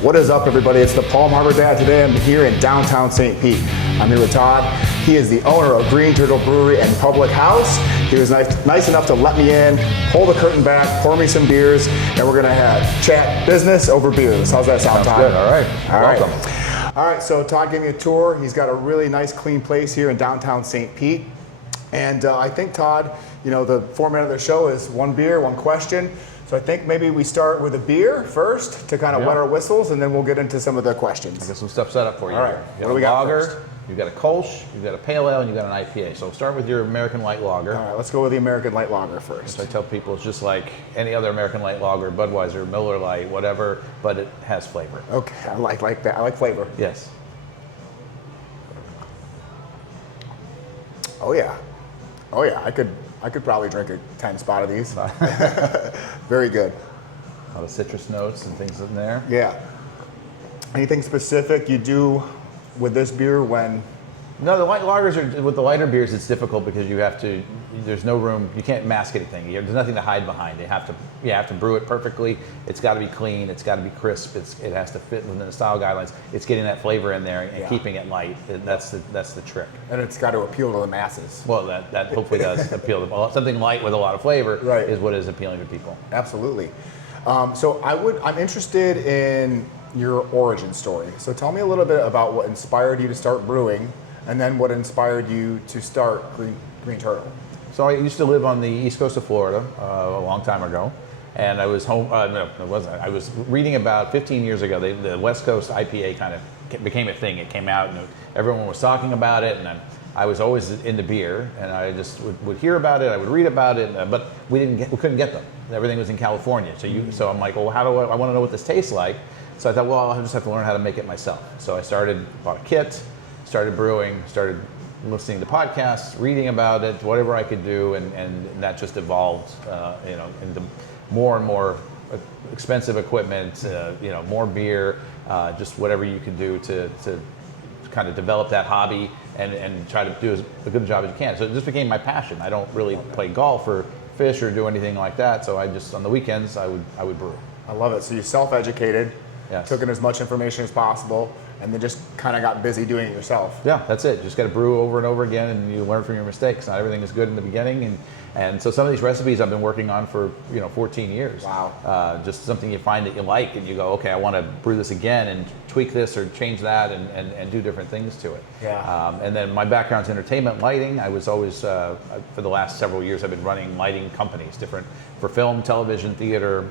What is up, everybody? It's the Palm Harbor Dad. Today I'm here in downtown St. Pete. I'm here with Todd. He is the owner of Green Turtle Brewery and Public House. He was nice enough to let me in, pull the curtain back, pour me some beers, and we're gonna have chat business over beers. How's that sound, Todd? Good. All right. Welcome. All right, so Todd gave me a tour. He's got a really nice, clean place here in downtown St. Pete. And I think, Todd, you know, the format of the show is one beer, one question. So I think maybe we start with a beer first to kind of wet our whistles, and then we'll get into some of the questions. I got some stuff set up for you. All right. What do we got first? You've got a Kolsch, you've got a Pale Ale, and you've got an IPA. So start with your American Light Lager. All right, let's go with the American Light Lager first. So I tell people it's just like any other American Light Lager, Budweiser, Miller Lite, whatever, but it has flavor. Okay, I like that. I like flavor. Yes. Oh yeah. Oh yeah, I could probably drink a 10 spot of these. Very good. A lot of citrus notes and things in there. Yeah. Anything specific you do with this beer when? No, the light lagers are, with the lighter beers, it's difficult because you have to, there's no room, you can't mask anything. There's nothing to hide behind. You have to brew it perfectly. It's got to be clean. It's got to be crisp. It has to fit within the style guidelines. It's getting that flavor in there and keeping it light. That's the trick. And it's got to appeal to the masses. Well, that hopefully does appeal to something light with a lot of flavor. Right. Is what is appealing to people. Absolutely. So I'm interested in your origin story. So tell me a little bit about what inspired you to start brewing, and then what inspired you to start Green Turtle. So I used to live on the east coast of Florida a long time ago, and I was home. No, it wasn't. I was reading about 15 years ago. The West Coast IPA kind of became a thing. It came out, and everyone was talking about it, and I was always into beer, and I just would hear about it. I would read about it, but we couldn't get them. Everything was in California. So I'm like, well, I want to know what this tastes like. So I thought, well, I'll just have to learn how to make it myself. So I bought a kit, started brewing, started listening to podcasts, reading about it, whatever I could do, and that just evolved, into more and more expensive equipment, more beer, just whatever you can do to kind of develop that hobby and try to do as good a job as you can. So it just became my passion. I don't really play golf or fish or do anything like that. So I just, on the weekends, I would brew. I love it. So you self-educated, took in as much information as possible, and then just kind of got busy doing it yourself. Yeah, that's it. Just got to brew over and over again, and you learn from your mistakes. Not everything is good in the beginning, and so some of these recipes I've been working on for 14 years. Wow. Just something you find that you like, and you go, okay, I want to brew this again and tweak this or change that and do different things to it. Yeah. And then my background's entertainment lighting. I was always, for the last several years, I've been running lighting companies, different for film, television, theater.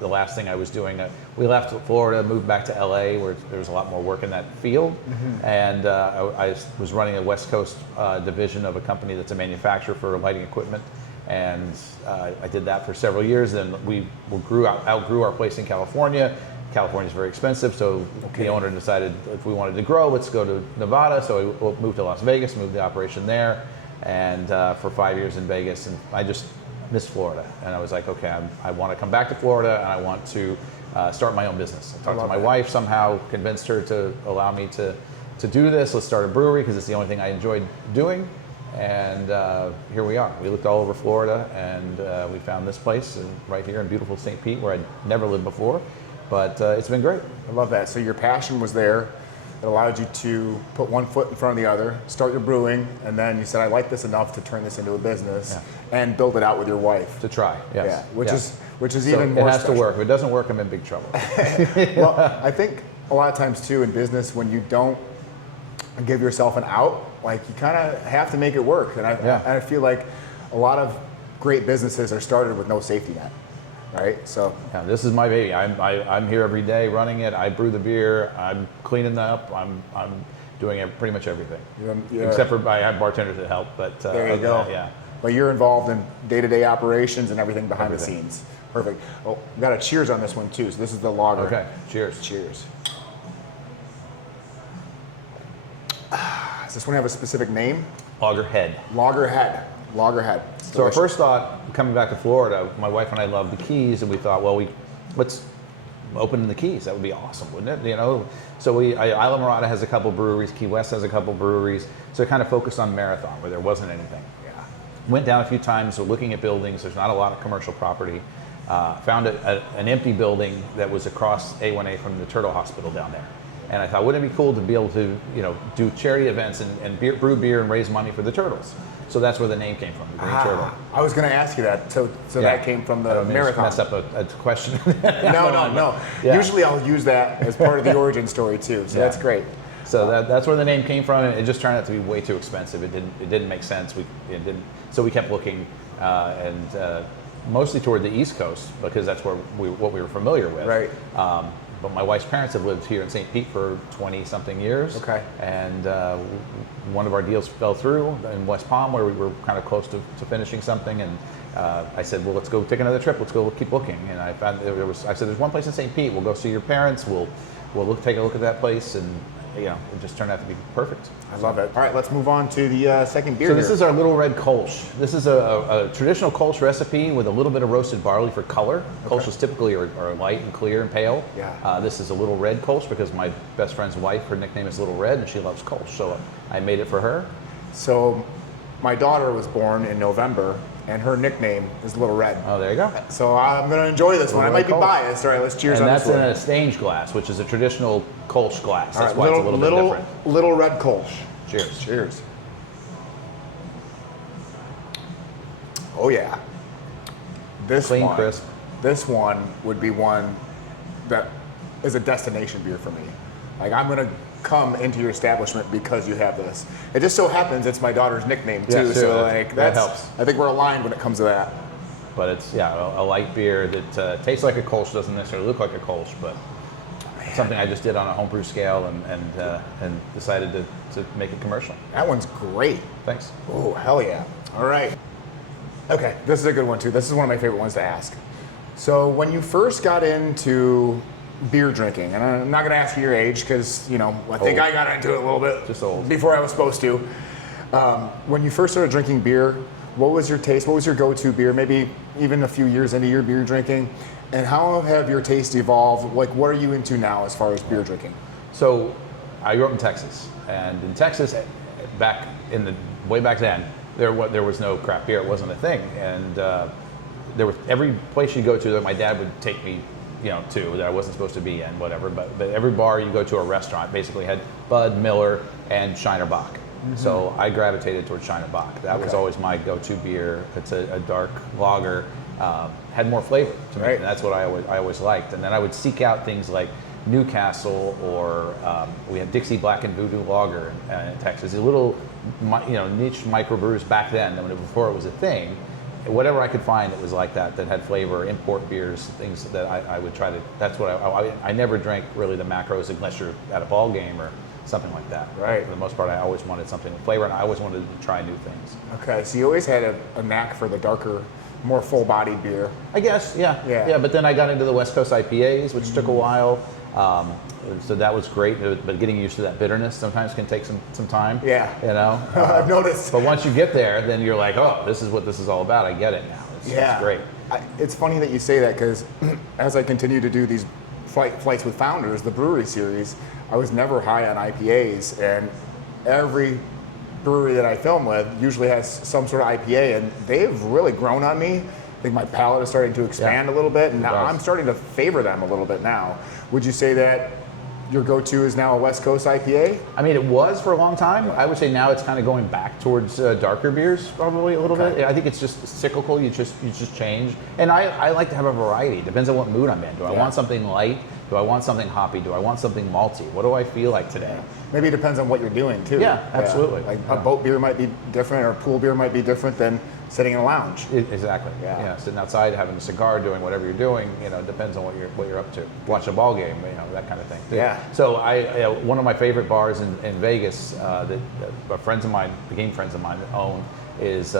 The last thing I was doing, we left Florida, moved back to LA, where there was a lot more work in that field, and I was running a West Coast division of a company that's a manufacturer for lighting equipment, and I did that for several years. Then we outgrew our place in California. California's very expensive, so the owner decided if we wanted to grow, let's go to Nevada. So we moved to Las Vegas, moved the operation there, and for 5 years in Vegas, and I just missed Florida, and I was like, okay, I want to come back to Florida, and I want to start my own business. I talked to my wife, somehow convinced her to allow me to do this. Let's start a brewery because it's the only thing I enjoyed doing, and here we are. We looked all over Florida, and we found this place right here in beautiful St. Pete, where I'd never lived before, but it's been great. I love that. So your passion was there. It allowed you to put one foot in front of the other, start your brewing, and then you said, I like this enough to turn this into a business and build it out with your wife. To try, yes. Yeah, which is so even more it has special. to work. If it doesn't work, I'm in big trouble. Well, I think a lot of times too in business, when you don't give yourself an out, like you kind of have to make it work. And I feel like a lot of great businesses are started with no safety net. Right, so this is my baby. I'm here every day running it. I brew the beer. I'm cleaning up. I'm doing pretty much everything, except for I have bartenders that help. But there you go. But you're involved in day-to-day operations and everything behind the scenes. Perfect. Oh, we got a cheers on this one too. So this is the lager. Okay. Cheers. Cheers. Does this one have a specific name? Lagerhead. Lagerhead. Lagerhead. So our first thought, coming back to Florida, my wife and I love the Keys, and we thought, well, let's open the Keys. That would be awesome, wouldn't it? So Isla Morada has a couple breweries, Key West has a couple breweries, so it kind of focused on Marathon, where there wasn't anything. Went down a few times, so looking at buildings. There's not a lot of commercial property, found an empty building that was across A1A from the Turtle Hospital down there. And I thought, wouldn't it be cool to be able to, do charity events and brew beer and raise money for the turtles? So that's where the name came from, the Green Turtle. I was going to ask you that. So that came from the marathon. Mess up a question. No. Yeah. Usually I'll use that as part of the origin story too. So that's great. So that's where the name came from. It just turned out to be way too expensive. It didn't make sense. So we kept looking, and mostly toward the East Coast because that's where what we were familiar with. Right. But my wife's parents have lived here in St. Pete for 20-something years. Okay. And one of our deals fell through in West Palm where we were kind of close to finishing something. And I said, well, let's go take another trip. Let's go keep looking. And I found I said, there's one place in St. Pete. We'll go see your parents. We'll take a look at that place. And it just turned out to be perfect. I love it. All right, let's move on to the second beer. So this is our Little Red Kolsch. This is a traditional Kolsch recipe with a little bit of roasted barley for color. Okay. Kolsch's typically are light and clear and pale. Yeah. This is a Little Red Kolsch because my best friend's wife, her nickname is Little Red, and she loves Kolsch. So I made it for her. So my daughter was born in November, and her nickname is Little Red. Oh, there you go. So I'm going to enjoy this one. I might be biased. All right, let's cheers and on this one. And that's in a Stange glass, which is a traditional Kolsch glass. That's right, why it's a little bit different. Little Red Kolsch. Cheers. Cheers. Oh yeah. This Clean, one, crisp. This one would be one that is a destination beer for me. Like I'm gonna come into your establishment because you have this. It just so happens it's my daughter's nickname too. Yeah, so like that helps. I think we're aligned when it comes to that. But it's a light beer that tastes like a Kolsch, doesn't necessarily look like a Kolsch, but something I just did on a homebrew scale and decided to make it commercial. That one's great. Thanks. Oh, hell yeah. All right. Okay, this is a good one too. This is one of my favorite ones to ask. So when you first got into beer drinking, and I'm not going to ask you your age because, I think I got into it a little bit just old. Before I was supposed to. When you first started drinking beer, what was your taste? What was your go-to beer? Maybe even a few years into your beer drinking. And how have your tastes evolved? Like, what are you into now as far as beer drinking? So, I grew up in Texas, and in Texas, way back then, there was no craft beer. It wasn't a thing, and there was every place you go to that my dad would take me, to that I wasn't supposed to be in, whatever. But every bar you go to, a restaurant, basically had Bud, Miller, and Shiner Bock. Mm-hmm. So I gravitated towards Shiner Bock. That was always my go-to beer. It's a dark lager. Had more flavor to me, and that's what I always liked. And then I would seek out things like Newcastle, or we had Dixie Black and Voodoo Lager in Texas. A little, niche microbrews back then, before it was a thing. Whatever I could find that was like that had flavor, import beers, things that I would try to. That's what I never drank really the macros unless you're at a ball game or something like that. Right. For the most part, I always wanted something with flavor, and I always wanted to try new things. Okay, so you always had a knack for the darker, more full-bodied beer. I guess, yeah. But then I got into the West Coast IPAs, which took a while. So that was great, but getting used to that bitterness sometimes can take some time. Yeah. I've noticed. But once you get there, then you're like, oh, this is what this is all about. I get it now. It's great. It's funny that you say that because as I continue to do these flights with founders, the brewery series, I was never high on IPAs, and every brewery that I film with usually has some sort of IPA, and they've really grown on me. I think my palate is starting to expand a little bit, and now I'm starting to favor them a little bit now. Would you say that your go-to is now a West Coast IPA? I mean, it was for a long time. I would say now it's kind of going back towards darker beers, probably a little bit. I think it's just cyclical. You just change, and I like to have a variety. It depends on what mood I'm in. Do I want something light? Do I want something hoppy? Do I want something malty? What do I feel like today? Maybe it depends on what you're doing too. Yeah, absolutely. Like a boat beer might be different, or a pool beer might be different than sitting in a lounge. Exactly. Yeah. Sitting outside, having a cigar, doing whatever you're doing. It depends on what you're up to. Watch a ball game, that kind of thing. Yeah. So one of my favorite bars in Vegas that friends of mine, became friends of mine that own, was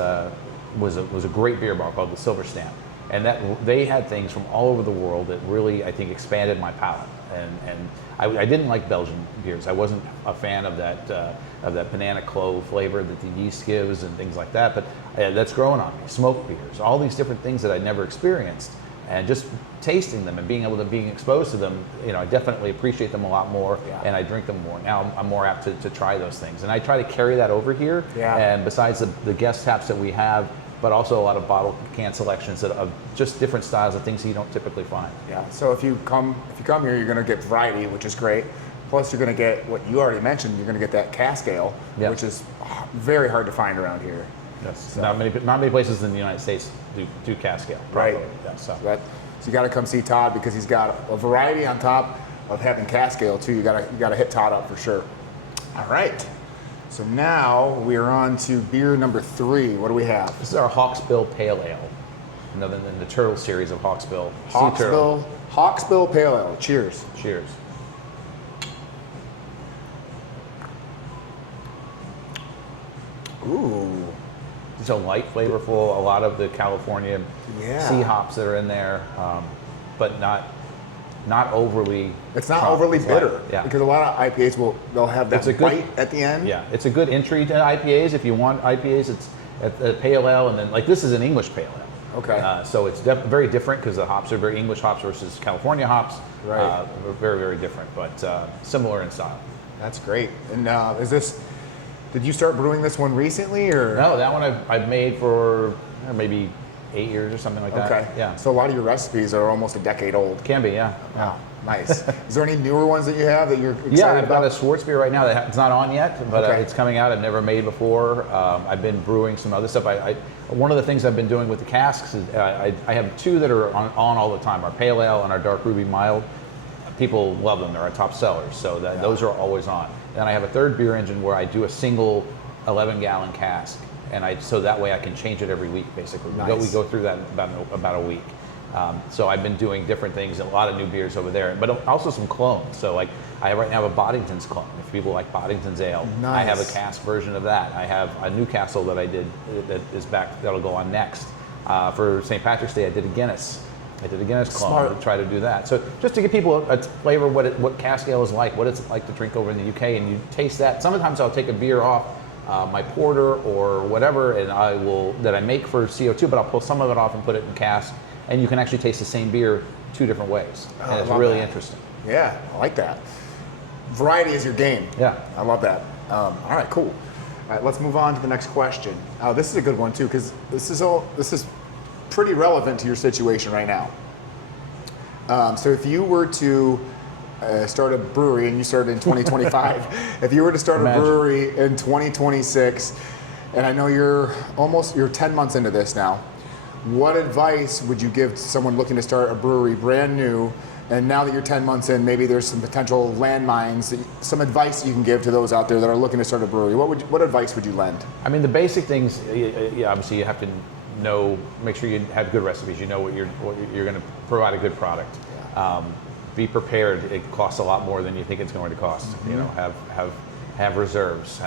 a great beer bar called the Silver Stamp. And that they had things from all over the world that really, I think, expanded my palate. And I didn't like Belgian beers. I wasn't a fan of that banana clove flavor that the yeast gives and things like that. But that's growing on me. Smoked beers, all these different things that I'd never experienced, and just tasting them and being exposed to them. I definitely appreciate them a lot more, and I drink them more. Now I'm more apt to try those things, and I try to carry that over here. Yeah. And besides the guest taps that we have, but also a lot of bottle can selections of just different styles of things that you don't typically find. Yeah. So if you come here, you're going to get variety, which is great. Plus, you're going to get what you already mentioned. You're going to get that cask ale, which is very hard to find around here. Yes. So, not many places in the United States do cask ale. Right. Yeah, so you got to come see Todd because he's got a variety on top of having cask ale too. You got to hit Todd up for sure. All right. So now we're on to beer number 3. What do we have? this is our Hawksbill Pale Ale, another in the Turtle series of Hawksbill. Hawksbill Pale Ale. Cheers. Cheers. Ooh. It's a light, flavorful. A lot of the California sea hops that are in there, but not overly. It's not overly bitter. Yeah. Because a lot of IPAs they'll have that bite at the end. Yeah, it's a good entry to IPAs. If you want IPAs, it's a pale ale, and then like this is an English pale ale. Okay. So it's very different because the hops are very English hops versus California hops. Right. Very, very different, but similar in style. That's great. And did you start brewing this one recently, or? No, that one I've made for maybe 8 years or something like that. Okay. Yeah. So a lot of your recipes are almost a decade old. Can be, yeah. Wow. Nice. Is there any newer ones that you have that you're excited Yeah, I've about? got a Schwartz beer right now it's not on yet, but Okay. it's coming out. I've never made before. I've been brewing some other stuff. One of the things I've been doing with the casks is I have 2 that are on all the time, our Pale Ale and our Dark Ruby Mild. People love them. They're our top sellers, so those are always on. Then I have a 3rd beer engine where I do a single 11-gallon cask, and so that way I can change it every week, basically. Nice. We go through that about a week. So I've been doing different things, a lot of new beers over there, but also some clones. So like I right now have a Boddington's clone. If people like Boddington's ale, Nice. I have a cask version of that. I have a Newcastle that I did that is back, that'll go on next. For St. Patrick's Day, I did a Guinness. clone. Smart. To try to do that. So just to give people a flavor of what cask ale is like, what it's like to drink over in the UK, and you taste that. Sometimes I'll take a beer off my porter or whatever, and that I make for CO2, but I'll pull some of it off and put it in cask, and you can actually taste the same beer 2 different ways, and it's really interesting. Yeah, I like that. Variety is your game. Yeah. I love that. All right, cool. All right, let's move on to the next question. This is a good one too, because this is pretty relevant to your situation right now. So if you were to start a brewery, and you started in 2025, if you were to start a brewery in 2026, and I know you're 10 months into this now, what advice would you give to someone looking to start a brewery brand new? And now that you're 10 months in, maybe there's some potential landmines, some advice you can give to those out there that are looking to start a brewery. What advice would you lend? I mean, the basic things, obviously you have to make sure you have good recipes. You know what you're going to provide a good product. Yeah. Be prepared. It costs a lot more than you think it's going to cost. Mm-hmm. Have reserves.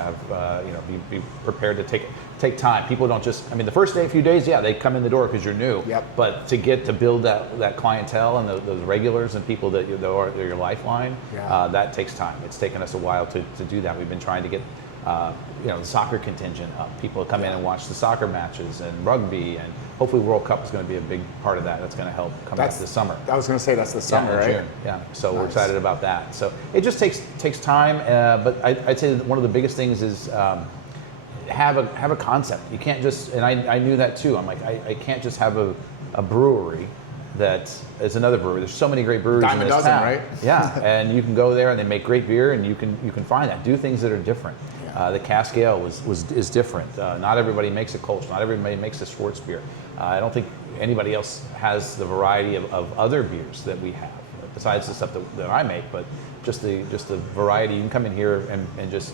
Be prepared to take time. People don't just. I mean, the first few days, they come in the door because you're new. Yep. But to build that clientele and those regulars and people that are your lifeline, that takes time. It's taken us a while to do that. We've been trying to get the soccer contingent up. People come in and watch the soccer matches and rugby, and hopefully World Cup is going to be a big part of that. That's going to help come out this summer. I was going to say that's the summer, right? June. Yeah, so We're excited about that. So it just takes time, but I'd say that one of the biggest things is have a concept. You can't just, and I knew that too. I'm like, I can't just have a brewery that is another brewery. There's so many great breweries in this town. Right? Yeah, and you can go there and they make great beer, and you can find that. Do things that are different. The cask ale is different. Not everybody makes a Kolsch. Not everybody makes a Schwartz beer. I don't think anybody else has the variety of other beers that we have, besides the stuff that I make. But just the variety. You can come in here and just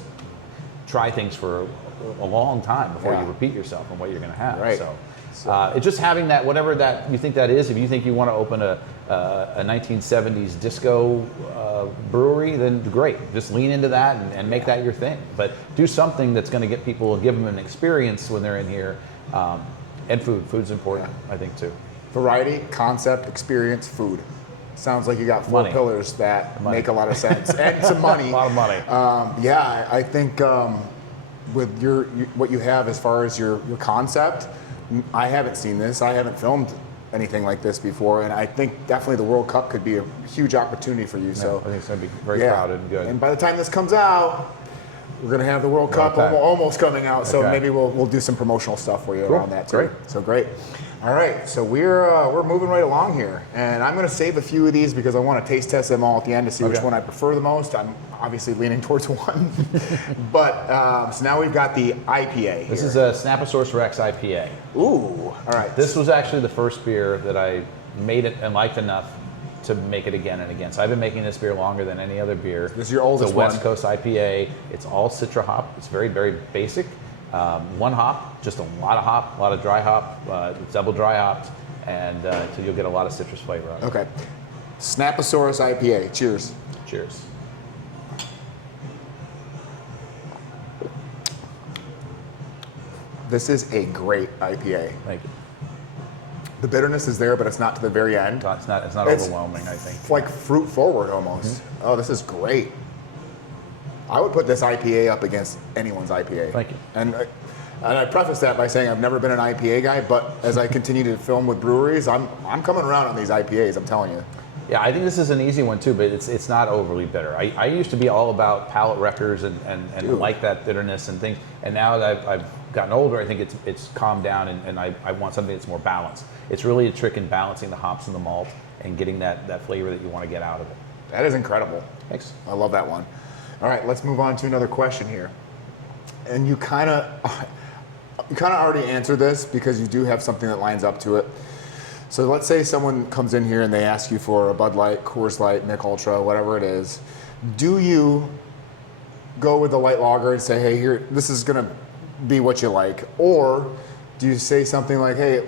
try things for a long time before you repeat yourself on what you're going to have. Right. So it's just having that, whatever that you think that is. If you think you want to open a 1970s disco brewery, then great. Just lean into that and make that your thing. But do something that's going to get people, give them an experience when they're in here. And food's important, I think, too. Variety, concept, experience, food. Sounds like you got 4 pillars that make a lot of sense. And some money. A lot of money. I think with what you have as far as your concept, I haven't seen this. I haven't filmed anything like this before, and I think definitely the World Cup could be a huge opportunity for you. So I think it's going to be very crowded and good. And by the time this comes out, We're gonna have the World Cup Okay. almost coming out, so Okay. maybe we'll do some promotional stuff for you Cool. around that too. Great. So great. All right, so we're moving right along here, and I'm gonna save a few of these because I want to taste test them all at the end to see which Okay. one I prefer the most. I'm obviously leaning towards one, but so now we've got the IPA. This here. is a Snaposaurus Rex IPA. Ooh, all right. This was actually the first beer that I made it and liked enough to make it again and again. So I've been making this beer longer than any other beer. This is your oldest It's a West one. Coast IPA. It's all Citra hop. It's very, very basic. One hop, just a lot of hop, a lot of dry hop, double dry hopped, and so you'll get a lot of citrus flavor out of it. Okay. Snaposaurus IPA. Cheers. Cheers. This is a great IPA. Thank you. The bitterness is there, but it's not to the very end. It's not It's overwhelming, I think. It's like fruit forward almost. Oh, this is great. I would put this IPA up against anyone's IPA. Thank you. And I preface that by saying I've never been an IPA guy, but as I continue to film with breweries, I'm coming around on these IPAs. I'm telling you. Yeah, I think this is an easy one too, but it's not overly bitter. I used to be all about palate wreckers and like that bitterness and things, and now that I've gotten older, I think it's calmed down, and I want something that's more balanced. It's really a trick in balancing the hops and the malt and getting that flavor that you want to get out of it. That is incredible. Thanks. I love that one. All right, let's move on to another question here. And you kind of already answered this because you do have something that lines up to it. So let's say someone comes in here and they ask you for a Bud Light, Coors Light, Mick Ultra, whatever it is. Do you go with the light lager and say, hey, here, this is gonna be what you like? Or do you say something like, hey,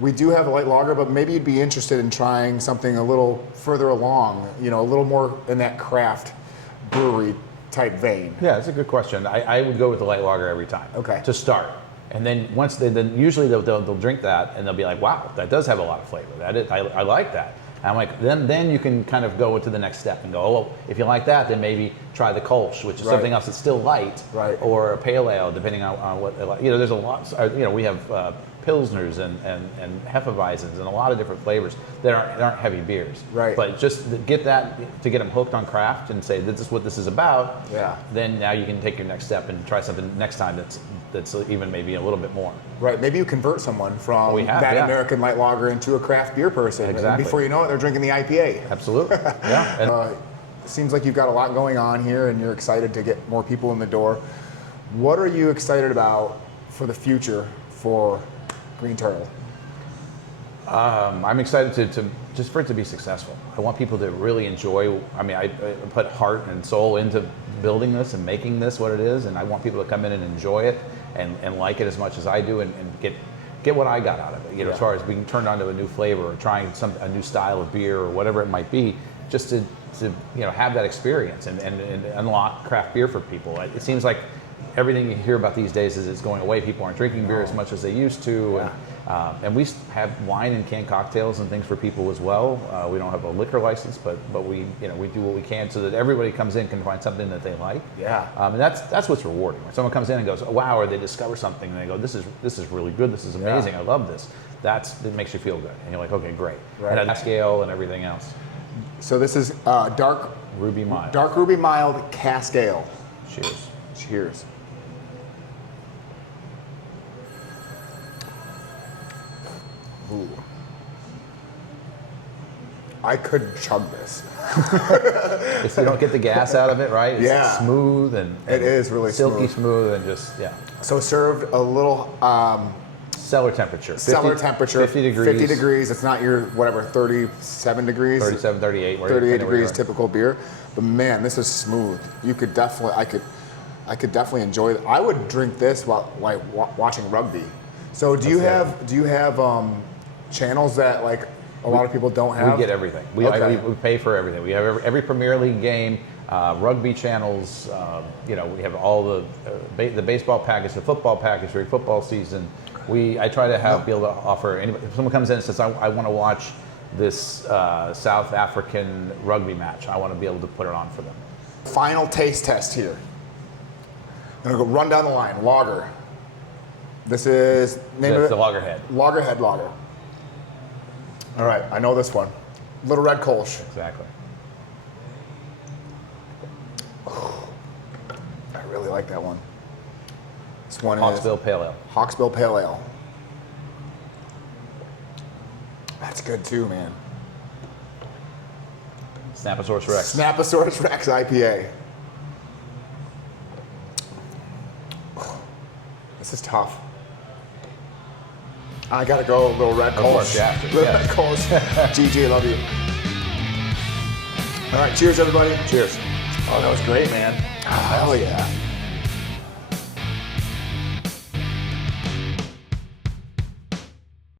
we do have a light lager, but maybe you'd be interested in trying something a little further along, a little more in that craft brewery type vein? Yeah, that's a good question. I would go with the light lager every time. Okay. To start. And then then usually they'll drink that and they'll be like, wow, that does have a lot of flavor. I like that. And I'm like, then you can kind of go to the next step and go, oh, well, if you like that, then maybe try the Kolsch, which is Right. something else that's still light, Right. or a pale ale, depending on what they like. There's a lot. We have Pilsners and Hefeweizens and a lot of different flavors that aren't heavy beers. Right. But just to get them hooked on craft and say this is what this is about. Yeah. Then now you can take your next step and try something next time that's even maybe a little bit more. Right, maybe you convert someone from that yeah. American light lager into a craft beer person. And Exactly. before you know it, they're drinking the IPA. Absolutely. Yeah. And Seems like you've got a lot going on here and you're excited to get more people in the door. What are you excited about for the future for Green Turtle? I'm excited to just for it to be successful. I want people to really enjoy. I put heart and soul into building this and making this what it is, and I want people to come in and enjoy it and like it as much as I do, and get what I got out of it. As far as being turned on to a new flavor or trying a new style of beer or whatever it might be, just to have that experience and unlock craft beer for people. It seems like everything you hear about these days is going away. People aren't drinking beer as much as they used to, and we have wine and canned cocktails and things for people as well. We don't have a liquor license, but we do what we can so that everybody comes in can find something that they like. Yeah. And that's what's rewarding. When someone comes in and goes, oh, wow, or they discover something and they go, this is really good. This is amazing. I love this. It makes you feel good, and you're like, okay, great. Right. And a scale and everything else. So this is dark Ruby mild. Dark Ruby Mild cask ale. Cheers. Cheers. Ooh. I could chug this. If you don't get the gas out of it, right? It's smooth and it is really silky smooth and just So served a little cellar temperature. 50 degrees. 50 degrees. It's not your 37 degrees. 37, 38. 38 degrees typical beer. But man, this is smooth. You could definitely, I could definitely enjoy it. I would drink this while watching rugby. So do you have channels that a lot of people don't have? We get everything. We pay for everything. We have every Premier League game, rugby channels. We have all the baseball package, the football package for football season. I try to be able to offer anybody. If someone comes in and says, I want to watch this South African rugby match, I want to be able to put it on for them. Final taste test here. I'm gonna go run down the line. Lager. This is The Lagerhead. Lagerhead lager. All right, I know this one. Little Red Kolsch. Exactly. I really like that one. This one Hawksbill is Pale Ale. Hawksbill Pale Ale. That's good too, man. Snaposaurus Rex. Snaposaurus Rex IPA. This is tough. I gotta go, little Red Coals. Of course, you have to. Little Yeah. Red Coals. GG, love you. All right, cheers, everybody. Cheers. Oh, that was great, man. Hell yeah.